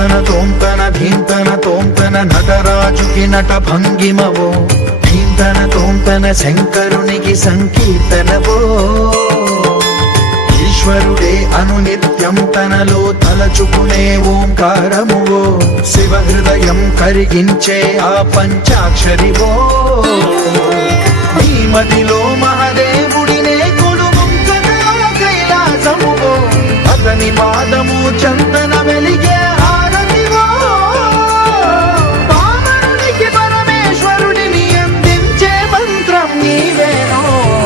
ధీంతన తోంతన భీంతన తోంతన నటరాజుకి నట భంగిమవో భీంతన తోంతన శంకరునికి సంకీర్తనవో. ఈశ్వరుడే అనునిత్యం తనలో తలచుకునే ఓంకారమువో శివ హృదయం కరిగించే ఆ పంచాక్షరివో. ನೀವೇ